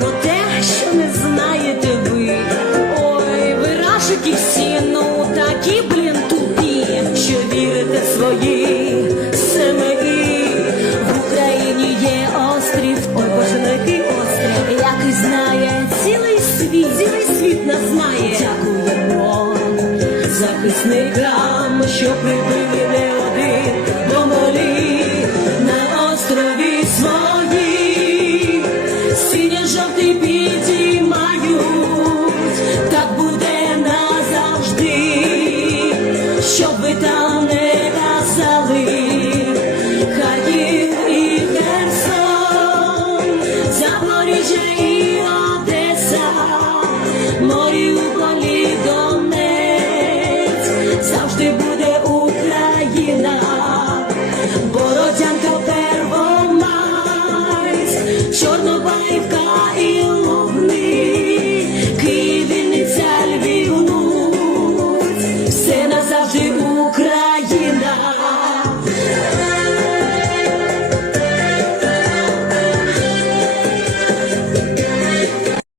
про те, що не знаєте ви, ой, ви рашики всі, ну такі, блін, тупі, що вірите свої семеї. В Україні є острів, ой, боже, на який острів, який знає цілий світ, цілий світ нас знає. Дякуємо захисникам, що прибили. так буде назавжди, що там не казали, Харків і Херсон, Запоріжжя і Одеса, Маріуполі, Донець, завжди буде Україна, Бородянка Первомайськ, Чорно.